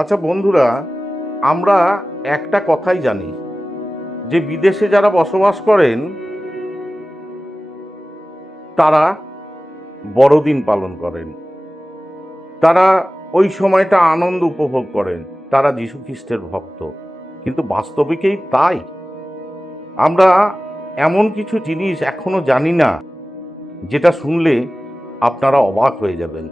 আচ্ছা বন্ধুরা, আমরা একটা কথাই জানি যে বিদেশে যারা বসবাস করেন তারা বড়দিন পালন করেন, তারা ওই সময়টা আনন্দ উপভোগ করেন, তারা যীশু খ্রিস্টের ভক্ত। কিন্তু বাস্তবিকেই তাই? আমরা এমন কিছু জিনিস এখনো জানি না যেটা শুনলে আপনারা অবাক হয়ে যাবেন।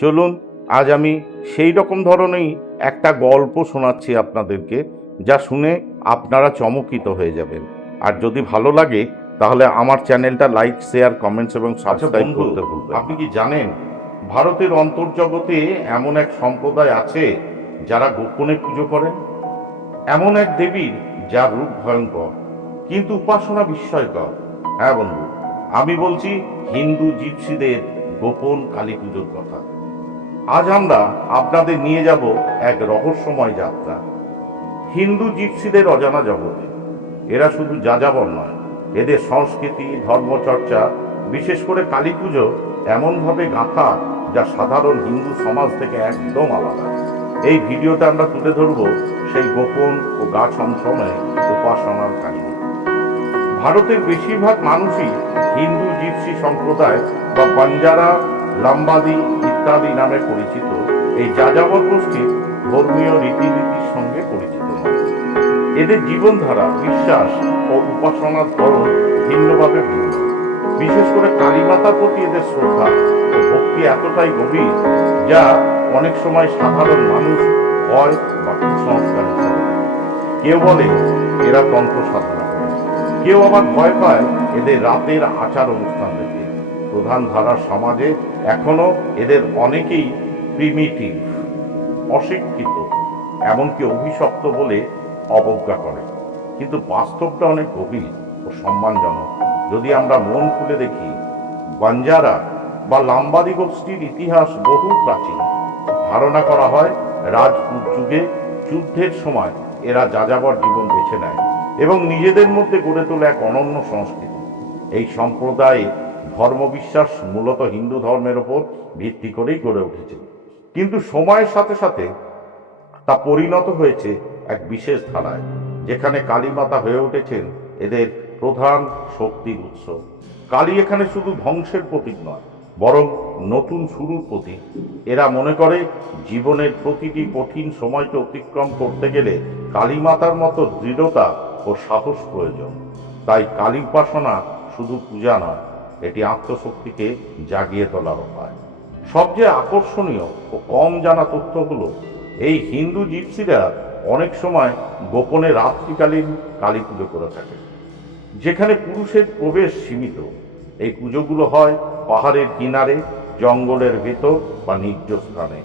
চলুন আজ আমি সেই রকম ধরনেরই একটা গল্প শোনাচ্ছি আপনাদেরকে, যা শুনে আপনারা চমকিত হয়ে যাবেন। আর যদি ভালো লাগে তাহলে আমার চ্যানেলটা লাইক, শেয়ার, কমেন্টস এবং সাবস্ক্রাইব করতে ভুলবেন না। আপনি কি জানেন ভারতের অন্তর্জগতে এমন এক সম্প্রদায় আছে যারা গোপনে পুজো করেন? এমন এক দেবীর যার রূপ ভয়ঙ্কর কিন্তু উপাসনা বিস্ময়কর। হ্যাঁ বন্ধু, আমি বলছি হিন্দু জিপসিদের গোপন কালী পুজোর কথা। আজ আমরা আপনাদের নিয়ে যাব এক রহস্যময় যাত্রা হিন্দু জিপসিদের অজানা জগতে। এরা শুধু যাযাবর নয়, এদের সংস্কৃতি, ধর্মচর্চা, বিশেষ করে কালী পুজো এমনভাবে গাঁথা যা সাধারণ হিন্দু সমাজ থেকে একদম আলাদা। এই ভিডিওতে আমরা তুলে ধরব সেই গোপন ও গা ছমছমে উপাসনার কাহিনী। ভারতের বেশিরভাগ মানুষই হিন্দু জিপসি সম্প্রদায় বা বাঞ্জারা, লাম্বাদি ইত্যাদি নামে পরিচিত এই যাযাবর গোষ্ঠীর ধর্মীয় রীতিনীতির সঙ্গে পরিচিত নয়। এদের জীবনধারা, বিশ্বাস ও উপাসনার ধরন ভিন্নভাবে ভিন্ন। বিশেষ করে কালীমাতার প্রতি এদের শ্রদ্ধা ও ভক্তি এতটাই গভীর যা অনেক সময় সাধারণ মানুষ ভয় বা কুসংস্কার হিসাবে দেখে। কেউ বলে এরা তন্ত্র সাধনা করে, কেউ আবার ভয় পায় এদের রাতের আচার অনুষ্ঠান দেখে। প্রধান ধারার সমাজে এখনো এদের অনেকেই প্রিমিটিভ, অশিক্ষিত, এমনকি অভিশপ্ত বলে অবজ্ঞা করে। কিন্তু বাস্তবটা অনেক গভীর ও সম্মানজনক। যদি আমরা মন খুলে দেখি, বাঞ্জারা বা লাম্বাদি গোষ্ঠীর ইতিহাস বহু প্রাচীন। ধারণা করা হয় রাজপুত যুগে যুদ্ধের সময় এরা যাযাবর জীবন বেছে নেয় এবং নিজেদের মধ্যে গড়ে তোলে এক অনন্য সংস্কৃতি। এই সম্প্রদায়ে ধর্মবিশ্বাস মূলত হিন্দু ধর্মের ওপর ভিত্তি করেই গড়ে উঠেছে, কিন্তু সময়ের সাথে সাথে তা পরিণত হয়েছে এক বিশেষ ধারায়, যেখানে কালীমাতা হয়ে উঠেছেন এদের প্রধান শক্তির উৎস। কালী এখানে শুধু ধ্বংসের প্রতীক নয়, বরং নতুন শুরুর প্রতীক। এরা মনে করে জীবনের প্রতিটি কঠিন সময়কে অতিক্রম করতে গেলে কালীমাতার মতো দৃঢ়তা ও সাহস প্রয়োজন। তাই কালী উপাসনা শুধু পূজা নয়, এটি আত্মশক্তিকে জাগিয়ে তোলার উপায়। সবচেয়ে আকর্ষণীয় ও কম জানা তথ্য হলো এই হিন্দু জিপসিরা অনেক সময় গোপনে রাত্রিকালীন কালী পুজো করে থাকে, যেখানে পুরুষের প্রবেশ সীমিত। এই পুজোগুলো হয় পাহাড়ের কিনারে, জঙ্গলের ভেতর বা নির্জন স্থানে।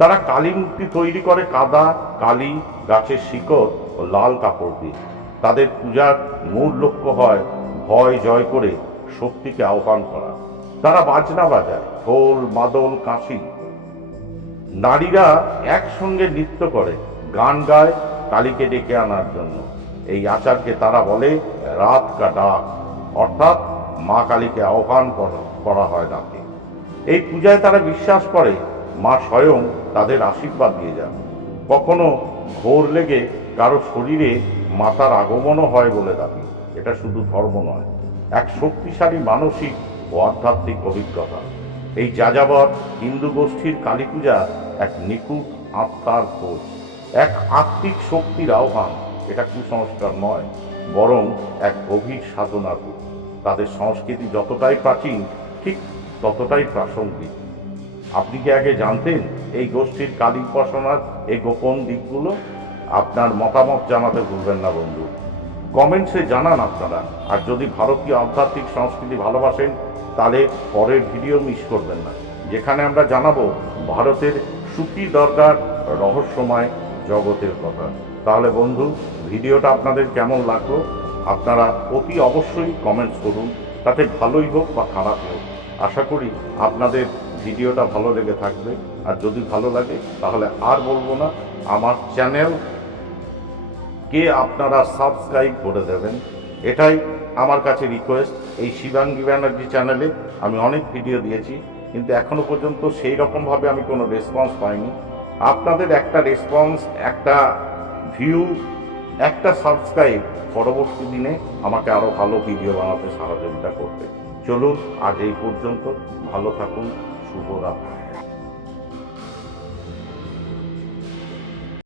তারা কালী মূর্তি তৈরি করে কাদা, কালি, গাছের শিকড় ও লাল কাপড় দিয়ে। তাদের পূজার মূল লক্ষ্য হয় ভয় জয় করে শক্তিকে আহ্বান করা। তারা বাজনা বাজায়, ঢোল, মাদল, কাঁসি। নারীরা একসঙ্গে নৃত্য করে, গান গায় কালীকে ডেকে আনার জন্য। এই আচারকে তারা বলে রাত কা ডাক, অর্থাৎ মা কালীকে আহ্বান করা হয় ডাকে। এই পূজায় তারা বিশ্বাস করে মা স্বয়ং তাদের আশীর্বাদ দিয়ে যান। কখনো ঘোর লেগে কারো শরীরে মাতার আগমনও হয় বলে দাবি। এটা শুধু ধর্ম নয়, এক শক্তিশালী মানসিক ও আধ্যাত্মিক অভিজ্ঞতা। এই যাযাবর হিন্দু গোষ্ঠীর কালী পূজা এক নিখুঁত আত্মার খোঁজ, এক আত্মিক শক্তির আহ্বান। এটা কুসংস্কার নয়, বরং এক গভীর সাধনার রূপ। তাদের সংস্কৃতি যতটাই প্রাচীন, ঠিক ততটাই প্রাসঙ্গিক। আপনি কি আগে জানতেন এই গোষ্ঠীর কালী উপাসনার এই গোপন দিকগুলো? আপনার মতামত জানাতে ভুলবেন না বন্ধু, কমেন্টসে জানান আপনারা। আর যদি ভারতীয় আধ্যাত্মিক সংস্কৃতি ভালোবাসেন তাহলে পরের ভিডিও মিস করবেন না, যেখানে আমরা জানাবো ভারতের সুফি দরগার রহস্যময় জগতের কথা। তাহলে বন্ধু, ভিডিওটা আপনাদের কেমন লাগলো আপনারা অতি অবশ্যই কমেন্টস করুন, তাতে ভালোই হোক বা খারাপ হোক। আশা করি আপনাদের ভিডিওটা ভালো লেগে থাকবে। আর যদি ভালো লাগে তাহলে আর বলবো না, আমার চ্যানেলকে আপনারা সাবস্ক্রাইব করে দেবেন, এটাই আমার কাছে রিকোয়েস্ট। এই শিবাঙ্গী ব্যানার্জি চ্যানেলে আমি অনেক ভিডিও দিয়েছি, কিন্তু এখনো পর্যন্ত সেই রকমভাবে আমি কোনো রেসপন্স পাইনি। আপনাদের একটা রেসপন্স, একটা ভিউ, একটা সাবস্ক্রাইব পরবর্তী দিনে আমাকে আরও ভালো ভিডিও বানাতে সহযোগিতা করবে। চলুন আজ এই পর্যন্ত, ভালো থাকুন, শুভরাত্রি।